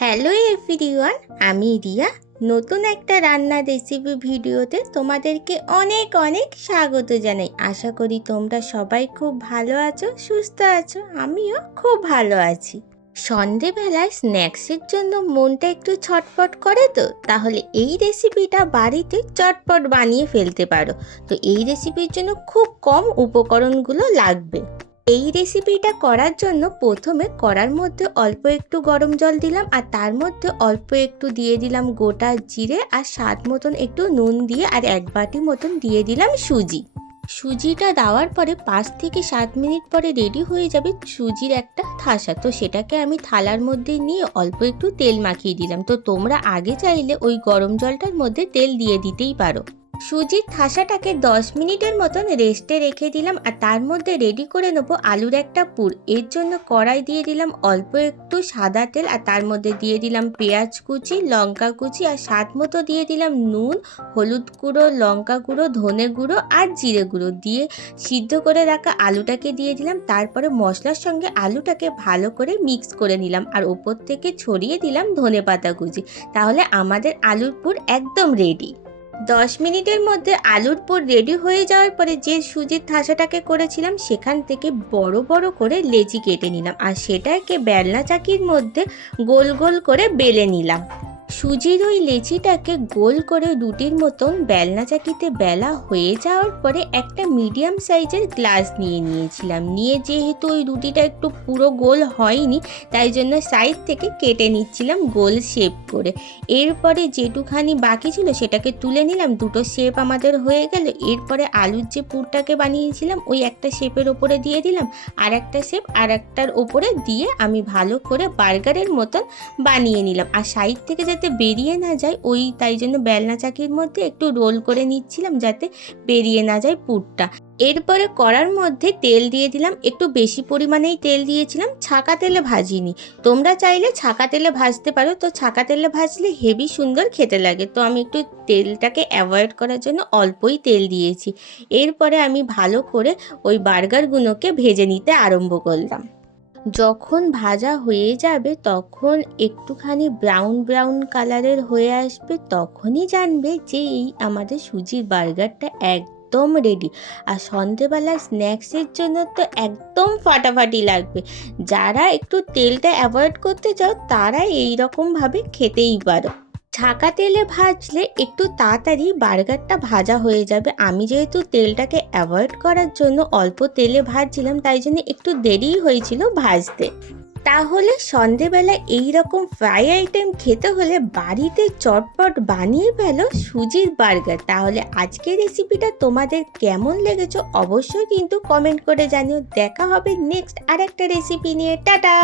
Hello everyone, আমি রিয়া। নতুন একটা রান্নার রেসিপি ভিডিওতে তোমাদেরকে অনেক অনেক স্বাগত জানাই। আশা করি তোমরা সবাই খুব ভালো আছো, সুস্থ আছো, আমিও খুব ভালো আছি। সন্ধেবেলায় স্ন্যাক্সের জন্য মনটা একটু ছটপট করে তো, তাহলে এই রেসিপিটা বাড়িতে চটপট বানিয়ে ফেলতে পারো। তো এই রেসিপির জন্য খুব কম উপকরণগুলো লাগবে। এই রেসিপিটা করার জন্য প্রথমে কড়ার মধ্যে অল্প একটু গরম জল দিলাম আর তার মধ্যে অল্প একটু দিয়ে দিলাম গোটা জিরে আর স্বাদ মতন একটু নুন দিয়ে আর এক বাটি মতন দিয়ে দিলাম সুজি। সুজিটা দেওয়ার পরে পাঁচ থেকে সাত মিনিট পরে রেডি হয়ে যাবে সুজির একটা থাসা। তো সেটাকে আমি থালার মধ্যে নিয়ে অল্প একটু তেল মাখিয়ে দিলাম। তো তোমরা আগে চাইলে ওই গরম জলটার মধ্যে তেল দিয়ে দিতেই পারো। সুজির থাসাটাকে দশ মিনিটের মতন রেস্টে রেখে দিলাম আর তার মধ্যে রেডি করে নেব আলুর একটা পুর। এর জন্য কড়াই দিয়ে দিলাম অল্প একটু সাদা তেল আর তার মধ্যে দিয়ে দিলাম পেঁয়াজ কুচি, লঙ্কা কুচি আর স্বাদ মতো দিয়ে দিলাম নুন, হলুদ গুঁড়ো, লঙ্কা গুঁড়ো, ধনে গুঁড়ো আর জিরে গুঁড়ো দিয়ে সিদ্ধ করে রাখা আলুটাকে দিয়ে দিলাম। তারপরে মশলার সঙ্গে আলুটাকে ভালো করে মিক্স করে নিলাম আর ওপর থেকে ছড়িয়ে দিলাম ধনে পাতা কুচি। তাহলে আমাদের আলুর পুর একদম রেডি দশ মিনিটের মধ্যে আলুর পর রেডি হয়ে যাওয়ার পরে যে সুজির থাসাটাকে করেছিলাম, সেখান থেকে বড় বড় করে লেচি কেটে নিলাম। আর সেটাকে বেলনা চাকির মধ্যে গোল গোল করে বেলে নিলাম। সুজির ওই লেচিটাকে গোল করে রুটির মতন বেলনা চাকিতে বেলা হয়ে যাওয়ার পরে একটা মিডিয়াম সাইজের গ্লাস নিয়ে নিয়েছিলাম। নিয়ে যেহেতু ওই রুটিটা একটু পুরো গোল হয়নি, তাই জন্য সাইড থেকে কেটে নিচ্ছিলাম গোল শেপ করে। এরপরে যেটুখানি বাকি ছিল সেটাকে তুলে নিলাম, দুটো শেপ আমাদের হয়ে গেল। এরপরে আলুর যে পুরটাকে বানিয়েছিলাম, ওই একটা শেপের ওপরে দিয়ে দিলাম, আর একটা শেপ আর একটার ওপরে দিয়ে আমি ভালো করে বার্গারের মতন বানিয়ে নিলাম। আর সাইড থেকে যাতে বেরিয়ে না যায়, ওই তাই জন্য বেলনা চাকির মধ্যে একটু রোল করে নিচ্ছিলাম যাতে বেরিয়ে না যায় পুরটা এরপরে কড়ার মধ্যে তেল দিয়ে দিলাম, একটু বেশি পরিমাণেই তেল দিয়েছিলাম, ছাকা তেলে ভাজিনি। তোমরা চাইলে ছাকা তেলে ভাজতে পারো, তো ছাকা তেলে ভাজলে হেভি সুন্দর খেতে লাগে। তো আমি একটু তেলটাকে অ্যাভয়েড করার জন্য অল্পই তেল দিয়েছি। এরপরে আমি ভালো করে ওই বার্গারগুলোকে ভেজে নিতে আরম্ভ করলাম। যখন ভাজা হয়ে যাবে তখন একটুখানি ব্রাউন ব্রাউন কালারের হয়ে আসবে, তখনই জানবে যে এই আমাদের সুজির বার্গারটা একদম রেডি আর সন্ধেবেলা স্ন্যাক্সের জন্য তো একদম ফাটাফাটি লাগবে। যারা একটু তেলটা অ্যাভয়েড করতে চাও, তারা এইরকমভাবে খেতেই পারো। ছাকা তেলে ভাজলে একটু তাড়াতাড়ি বার্গারটা ভাজা হয়ে যাবে। আমি যেহেতু তেলটাকে অ্যাভয়েড করার জন্য অল্প তেলে ভাজছিলাম, তাই জন্য একটু দেরিই হয়েছিল ভাজতে। তাহলে সন্ধেবেলা এই রকম ফ্রাই আইটেম খেতে হলে বাড়িতে চটপট বানিয়ে ফেলো সুজির বার্গার। তাহলে আজকের রেসিপিটা তোমাদের কেমন লেগেছে অবশ্যই কিন্তু কমেন্ট করে জানিও। দেখা হবে নেক্সট আর একটা রেসিপি নিয়ে। টাটা!